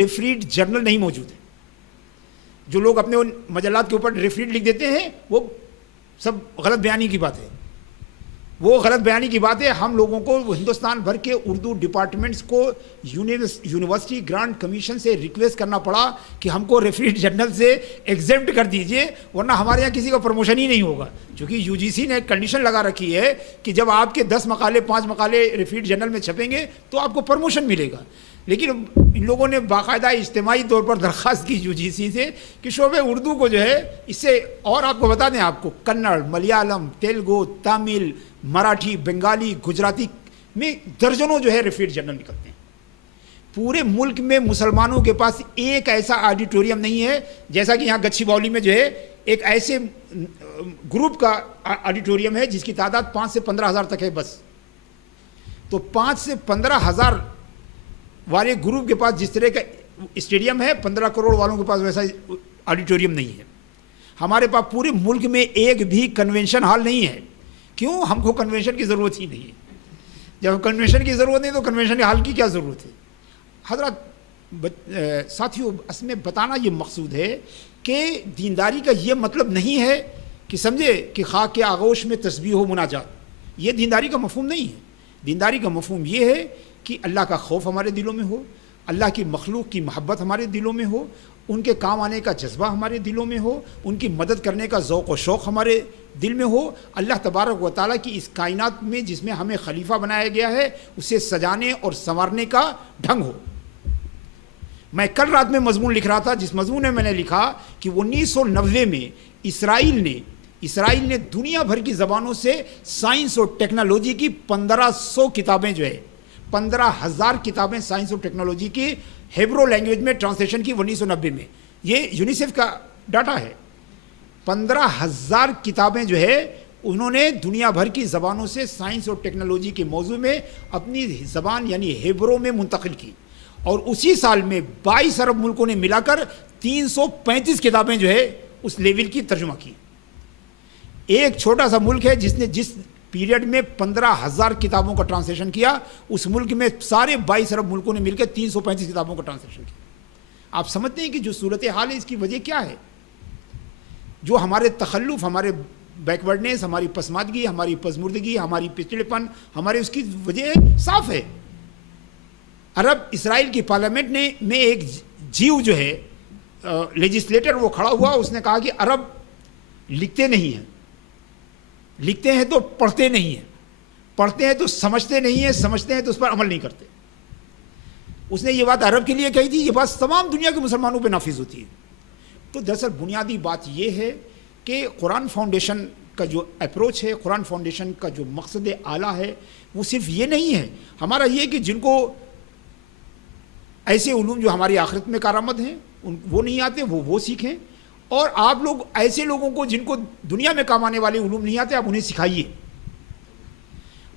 ریفریڈ general نہیں موجود ہے. جو لوگ اپنے ان مجلات کے اوپر ریفریڈ لکھ دیتے ہیں وہ سب غلط بیانی کی بات ہے. وہ غلط بیانی کی بات ہے. ہم لوگوں کو ہندوستان بھر کے اردو ڈپارٹمنٹس کو یونیورسٹی گرانٹ کمیشن سے ریکویسٹ کرنا پڑا کہ ہم کو ریفریڈ جرنل سے ایگزمپٹ کر دیجئے, ورنہ ہمارے یہاں کسی کا پروموشن ہی نہیں ہوگا. چونکہ یو جی سی نے ایک کنڈیشن لگا رکھی ہے کہ جب آپ کے 10 مقالے 5 مقالے ریفریڈ جرنل میں چھپیں گے تو آپ کو پروموشن ملے گا. لیکن ان لوگوں نے باقاعدہ اجتماعی طور پر درخواست کی یو جی سی سے کہ شعبہ اردو کو جو ہے اس سے, اور آپ کو بتا دیں, آپ کو کنڑ, ملیالم, تیلگو, تامل, مراٹھی, بنگالی, گجراتی میں درجنوں جو ہے ریفریڈ جرنل نکلتے ہیں. پورے ملک میں مسلمانوں کے پاس ایک ایسا آڈیٹوریم نہیں ہے, جیسا کہ یہاں گچھی باولی میں جو ہے ایک ایسے گروپ کا آڈیٹوریم ہے جس کی تعداد 5 سے 15 ہزار تک ہے بس. تو 5 سے 15 ہزار والے گروپ کے پاس جس طرح کا اسٹیڈیم ہے, 15 کروڑ والوں کے پاس ویسا آڈیٹوریم نہیں ہے. ہمارے پاس پورے ملک میں ایک بھی کنونشن ہال نہیں ہے. کیوں؟ ہم کو کنونشن کی ضرورت ہی نہیں ہے. جب کنونشن کی ضرورت نہیں تو کنونشن ہال کی کیا ضرورت ہے؟ حضرات ساتھیوں, اس میں بتانا یہ مقصود ہے کہ دینداری کا یہ مطلب نہیں ہے کہ سمجھے کہ خاک کے آغوش میں تسبیح و مناجات. یہ دینداری کا مفہوم نہیں ہے. دینداری کا مفہوم یہ ہے کہ اللہ کا خوف ہمارے دلوں میں ہو, اللہ کی مخلوق کی محبت ہمارے دلوں میں ہو, ان کے کام آنے کا جذبہ ہمارے دلوں میں ہو, ان کی مدد کرنے کا ذوق و شوق ہمارے دل میں ہو. اللہ تبارک و تعالیٰ کی اس کائنات میں جس میں ہمیں خلیفہ بنایا گیا ہے اسے سجانے اور سنوارنے کا ڈھنگ ہو. میں کل رات میں مضمون لکھ رہا تھا جس مضمون میں نے لکھا کہ 1990 میں اسرائیل نے دنیا بھر کی زبانوں سے سائنس اور ٹیکنالوجی کی 1500 کتابیں جو ہے 15,000 کتابیں سائنس اور ٹیکنالوجی کی ہیبرو لینگویج میں ٹرانسلیشن کی 1990 میں. یہ یونیسیف کا ڈاٹا ہے. 15,000 کتابیں جو ہے انہوں نے دنیا بھر کی زبانوں سے سائنس اور ٹیکنالوجی کے موضوع میں اپنی زبان یعنی ہیبرو میں منتقل کی. اور اسی سال میں 22 ارب ملکوں نے ملا کر 335 کتابیں جو ہے اس لیول کی ترجمہ کی. ایک چھوٹا سا ملک ہے جس نے جس پیریڈ میں 15,000 کتابوں کا ٹرانسلیشن کیا, اس ملک میں سارے 22 ارب ملکوں نے مل کر 335 کتابوں کا ٹرانسلیشن کیا. آپ سمجھتے ہیں کہ جو صورتحال ہے اس کی وجہ کیا ہے؟ جو ہمارے تخلف, ہمارے بیکورڈنیس, ہماری پسماندگی, ہماری پسماندگی, ہماری پچھڑے پن, ہمارے اس کی وجہ صاف ہے. عرب اسرائیل کی پارلیمنٹ میں ایک جیو جو ہے لیجسلیٹر وہ کھڑا ہوا, اس نے کہا کہ عرب لکھتے نہیں ہیں, لکھتے ہیں تو پڑھتے نہیں ہیں, پڑھتے ہیں تو سمجھتے نہیں ہیں, سمجھتے ہیں تو اس پر عمل نہیں کرتے. اس نے یہ بات عرب کے لیے کہی تھی, یہ بات تمام دنیا کے مسلمانوں پہ نافذ ہوتی ہے. تو دراصل بنیادی بات یہ ہے کہ قرآن فاؤنڈیشن کا جو اپروچ ہے, قرآن فاؤنڈیشن کا جو مقصد اعلیٰ ہے وہ صرف یہ نہیں ہے. ہمارا یہ کہ جن کو ایسے علوم جو ہماری آخرت میں کارآمد ہیں وہ نہیں آتے وہ سیکھیں, اور آپ لوگ ایسے لوگوں کو جن کو دنیا میں کام آنے والے علوم نہیں آتے آپ انہیں سکھائیے.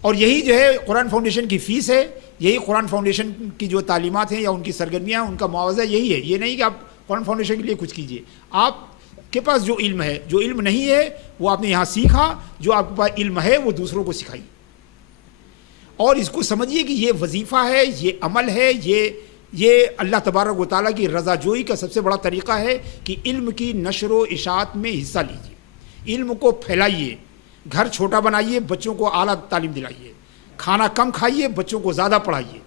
اور یہی جو ہے قرآن فاؤنڈیشن کی فیس ہے, یہی قرآن فاؤنڈیشن کی جو تعلیمات ہیں یا ان کی سرگرمیاں, ان کا معاوضہ یہی ہے. یہ نہیں کہ آپ قرآن فاؤنڈیشن کے لیے کچھ کیجیے. آپ کے پاس جو علم ہے, جو علم نہیں ہے وہ آپ نے یہاں سیکھا, جو آپ کے پاس علم ہے وہ دوسروں کو سکھائیے. اور اس کو سمجھیے کہ یہ وظیفہ ہے, یہ عمل ہے, یہ اللہ تبارک و تعالیٰ کی رضا جوئی کا سب سے بڑا طریقہ ہے کہ علم کی نشر و اشاعت میں حصہ لیجیے, علم کو پھیلائیے, گھر چھوٹا بنائیے, بچوں کو اعلیٰ تعلیم دلائیے, کھانا کم کھائیے, بچوں کو زیادہ پڑھائیے.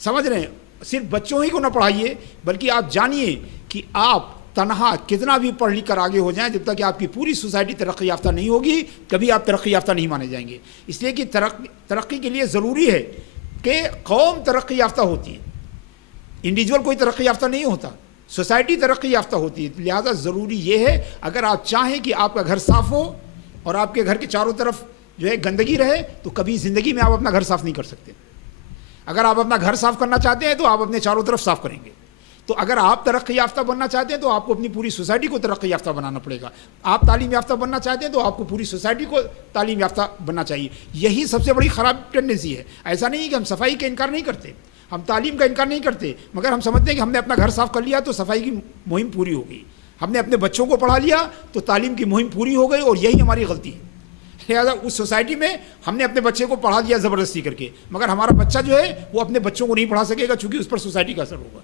سمجھ رہے ہیں؟ صرف بچوں ہی کو نہ پڑھائیے بلکہ آپ جانیے کہ آپ تنہا کتنا بھی پڑھ لکھ کر آگے ہو جائیں, جب تک کہ آپ کی پوری سوسائٹی ترقی یافتہ نہیں ہوگی کبھی آپ ترقی یافتہ نہیں مانے جائیں گے. اس لیے کہ ترقی کے لیے ضروری ہے کہ قوم ترقی یافتہ ہوتی ہے, انڈیویجول کوئی ترقی یافتہ نہیں ہوتا, سوسائٹی ترقی یافتہ ہوتی ہے. لہذا ضروری یہ ہے اگر آپ چاہیں کہ آپ کا گھر صاف ہو اور آپ کے گھر کے چاروں طرف جو ہے گندگی رہے تو کبھی زندگی میں آپ اپنا گھر صاف نہیں کر سکتے. اگر آپ اپنا گھر صاف کرنا چاہتے ہیں تو آپ اپنے چاروں طرف صاف کریں گے. تو اگر آپ ترقی یافتہ بننا چاہتے ہیں تو آپ کو اپنی پوری سوسائٹی کو ترقی یافتہ بنانا پڑے گا. آپ تعلیم یافتہ بننا چاہتے ہیں تو آپ کو پوری سوسائٹی کو تعلیم یافتہ بننا چاہیے. یہی سب سے بڑی خراب ٹینڈنسی ہے. ایسا نہیں کہ ہم صفائی کا انکار نہیں کرتے, ہم تعلیم کا انکار نہیں کرتے, مگر ہم سمجھتے ہیں کہ ہم نے اپنا گھر صاف کر لیا تو صفائی کی مہم پوری ہو گئی, ہم نے اپنے بچوں کو پڑھا لیا تو تعلیم کی مہم پوری ہو گئی, اور یہی ہماری غلطی ہے. لہٰذا اس سوسائٹی میں ہم نے اپنے بچے کو پڑھا دیا زبردستی کر کے, مگر ہمارا بچہ جو ہے وہ اپنے بچوں کو نہیں پڑھا سکے گا چونکہ اس پر سوسائٹی کا اثر ہوگا.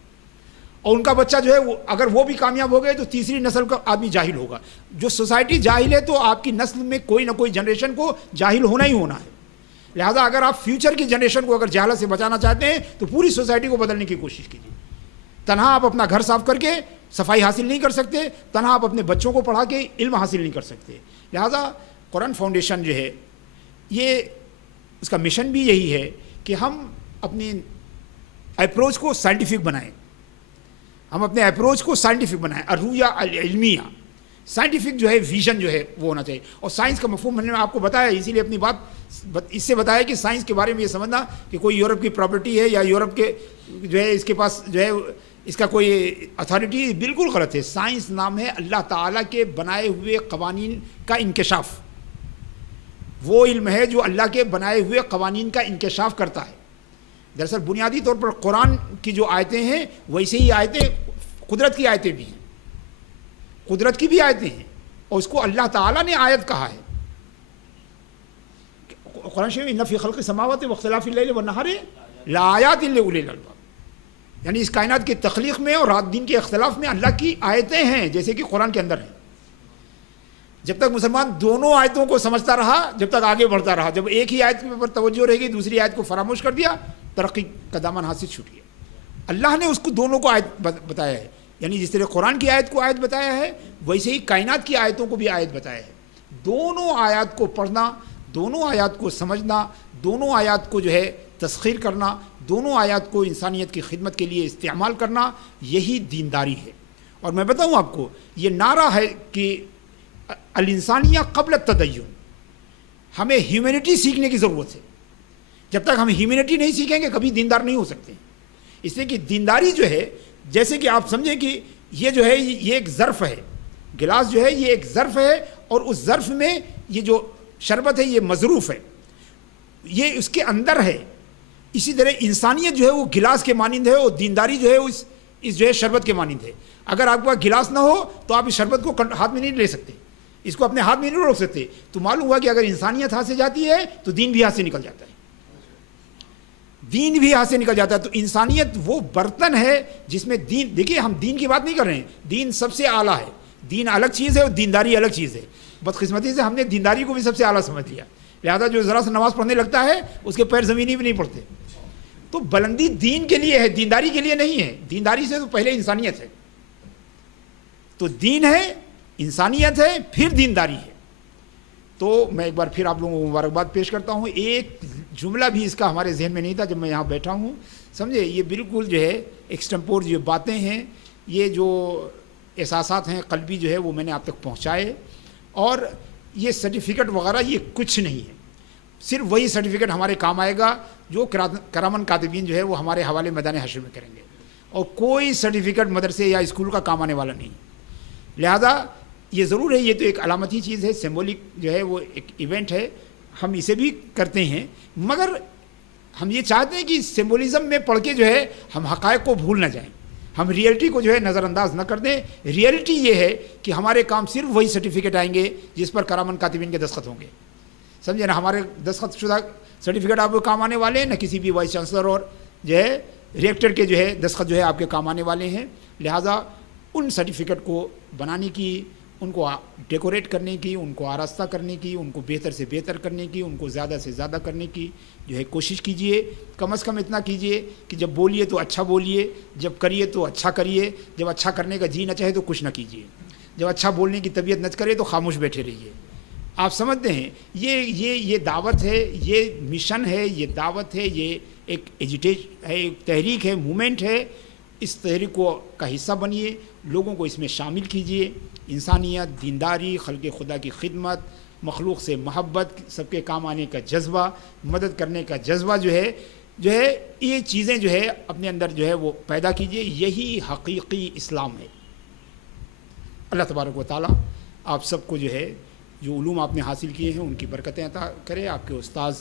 اور ان کا بچہ جو ہے اگر وہ بھی کامیاب ہو گئے تو تیسری نسل کا آدمی جاہل ہوگا. جو سوسائٹی جاہل ہے تو آپ کی نسل میں کوئی نہ کوئی جنریشن کو جاہل ہونا ہی ہونا ہے. لہذا اگر آپ فیوچر کی جنریشن کو اگر جہالت سے بچانا چاہتے ہیں تو پوری سوسائٹی کو بدلنے کی کوشش کیجیے. تنہا آپ اپنا گھر صاف کر کے صفائی حاصل نہیں کر سکتے, تنہا آپ اپنے بچوں کو پڑھا کے علم حاصل نہیں کر سکتے. لہذا قرآن فاؤنڈیشن جو ہے یہ اس کا مشن بھی یہی ہے کہ ہم اپنی اپروچ کو سائنٹیفک بنائیں, ہم اپنے اپروچ کو سائنٹیفک بنائیں. الرؤیہ العلمیہ, سائنٹیفک جو ہے ویژن جو ہے وہ ہونا چاہیے. اور سائنس کا مفہوم میں نے آپ کو بتایا, اسی لیے اپنی بات اس سے بتایا کہ سائنس کے بارے میں یہ سمجھنا کہ کوئی یورپ کی پراپرٹی ہے یا یورپ کے جو ہے اس کے پاس جو ہے اس کا کوئی اتھارٹی, بالکل غلط ہے. سائنس نام ہے اللہ تعالیٰ کے بنائے ہوئے قوانین کا انکشاف. وہ علم ہے جو اللہ کے بنائے ہوئے قوانین کا انکشاف کرتا ہے. دراصل بنیادی طور پر قرآن کی جو آیتیں ہیں ویسے ہی آیتیں قدرت کی آیتیں بھی ہیں, قدرت کی بھی آیتیں ہیں, اور اس کو اللہ تعالیٰ نے آیت کہا ہے. قرآن شریف ان فی خلق السماوات واختلاف اللیل والنہار لآیات لأولی الالباب, یعنی اس کائنات کی تخلیق میں اور رات دن کے اختلاف میں اللہ کی آیتیں ہیں جیسے کہ قرآن کے اندر ہیں. جب تک مسلمان دونوں آیتوں کو سمجھتا رہا, جب تک آگے بڑھتا رہا. جب ایک ہی آیت پر توجہ رہے گی, دوسری آیت کو فراموش کر دیا, ترقی کا دامن ہاتھ سے چھوٹ گیا. اللہ نے اس کو دونوں کو آیت بتایا ہے, یعنی جس طرح قرآن کی آیت کو آیت بتایا ہے ویسے ہی کائنات کی آیتوں کو بھی آیت بتایا ہے. دونوں آیات کو پڑھنا, دونوں آیات کو سمجھنا, دونوں آیات کو جو ہے تسخیر کرنا, دونوں آیات کو انسانیت کی خدمت کے لیے استعمال کرنا, یہی دینداری ہے. اور میں بتاؤں آپ کو, یہ نعرہ ہے کہ الانسانیہ قبل التدین, ہمیں ہیومینٹی سیکھنے کی ضرورت ہے. جب تک ہم ہیومینٹی نہیں سیکھیں گے کبھی دیندار نہیں ہو سکتے. اس لیے کہ دینداری جو ہے, جیسے کہ آپ سمجھیں کہ یہ جو ہے یہ ایک ظرف ہے, گلاس جو ہے یہ ایک ظرف ہے, اور اس ظرف میں یہ جو شربت ہے یہ مظروف ہے, یہ اس کے اندر ہے. اسی طرح انسانیت جو ہے وہ گلاس کے مانند ہے, اور دینداری جو ہے اس جو ہے شربت کے مانند ہے. اگر آپ کے پاس گلاس نہ ہو تو آپ اس شربت کو ہاتھ میں نہیں لے سکتے, اس کو اپنے ہاتھ میں نہیں روک سکتے. تو معلوم ہوا کہ اگر انسانیت ہاتھ سے جاتی ہے تو دین بھی ہاتھ سے نکل جاتا ہے, دین بھی ہاتھ سے نکل جاتا ہے. تو انسانیت وہ برتن ہے جس میں دین, دیکھیے ہم دین کی بات نہیں کر رہے ہیں, دین سب سے اعلیٰ ہے, دین الگ چیز ہے اور دینداری الگ چیز ہے. بدقسمتی سے ہم نے دینداری کو بھی سب سے اعلیٰ سمجھ لیا. لہذا جو ذرا سا نماز پڑھنے لگتا ہے اس کے پیر زمینی بھی نہیں پڑتے. تو بلندی دین کے لیے ہے, دینداری کے لیے نہیں ہے. دینداری سے تو پہلے انسانیت ہے. تو دین ہے, انسانیت ہے, پھر دینداری ہے. تو میں ایک بار پھر آپ لوگوں کو مبارکباد پیش کرتا ہوں. ایک جملہ بھی اس کا ہمارے ذہن میں نہیں تھا جب میں یہاں بیٹھا ہوں. سمجھے, یہ بالکل جو ہے ایکسٹمپور جو باتیں ہیں, یہ جو احساسات ہیں قلبی جو ہے وہ میں نے آپ تک پہنچائے. اور یہ سرٹیفکیٹ وغیرہ یہ کچھ نہیں ہے, صرف وہی سرٹیفکیٹ ہمارے کام آئے گا جو کرامن کاتبین جو ہے وہ ہمارے حوالے میدان حشر میں کریں گے. اور کوئی سرٹیفکیٹ مدرسے یا اسکول کا کام آنے والا نہیں. لہذا یہ ضرور ہے, یہ تو ایک علامتی چیز ہے, سمبولک جو ہے وہ ایک ایونٹ ہے, ہم اسے بھی کرتے ہیں. مگر ہم یہ چاہتے ہیں کہ سمبولزم میں پڑھ کے جو ہے ہم حقائق کو بھول نہ جائیں, ہم ریئلٹی کو جو ہے نظر انداز نہ کر دیں. ریئلٹی یہ ہے کہ ہمارے کام صرف وہی سرٹیفکیٹ آئیں گے جس پر کرامن کاتبین کے دستخط ہوں گے. سمجھے نا, ہمارے دستخط شدہ سرٹیفکیٹ آپ کو کام آنے والے ہیں, نہ کسی بھی وائس چانسلر اور جو ہے ریکٹر کے جو ہے دستخط جو ہے آپ کے کام آنے والے ہیں. لہٰذا ان سرٹیفکیٹ کو بنانے کی, ان کو ڈیکوریٹ کرنے کی, ان کو آراستہ کرنے کی, ان کو بہتر سے بہتر کرنے کی, ان کو زیادہ سے زیادہ کرنے کی جو ہے کوشش کیجئے. کم از کم اتنا کیجئے کہ جب بولیے تو اچھا بولیے, جب کریے تو اچھا کریے, جب اچھا کرنے کا جی نہ چاہے تو کچھ نہ کیجئے, جب اچھا بولنے کی طبیعت نہ کرے تو خاموش بیٹھے رہیے. آپ سمجھتے ہیں یہ دعوت ہے, یہ مشن ہے, یہ دعوت ہے, یہ ایک ایجیٹیشن ہے, ایک تحریک ہے, مومنٹ ہے. اس تحریک کو کا حصہ بنیے, لوگوں کو اس میں شامل کیجئے. انسانیت, دینداری, خلق خدا کی خدمت, مخلوق سے محبت, سب کے کام آنے کا جذبہ, مدد کرنے کا جذبہ جو ہے یہ چیزیں جو ہے اپنے اندر جو ہے وہ پیدا کیجئے. یہی حقیقی اسلام ہے. اللہ تبارک و تعالیٰ آپ سب کو جو ہے جو علوم آپ نے حاصل کیے ہیں ان کی برکتیں عطا کرے, آپ کے استاذ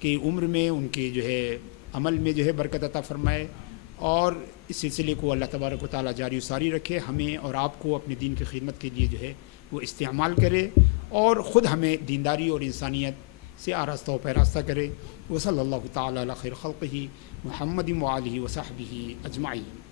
کی عمر میں, ان کے جو ہے عمل میں جو ہے برکت عطا فرمائے, اور اس سلسلے کو اللہ تبارک و تعالیٰ جاری و ساری رکھے. ہمیں اور آپ کو اپنے دین کی خدمت کے لیے جو ہے وہ استعمال کرے, اور خود ہمیں دینداری اور انسانیت سے آراستہ و پیراستہ کرے. وصلی اللہ تعالیٰ علی خیر خلقہ محمد و آلہ و صحبہ اجمعین.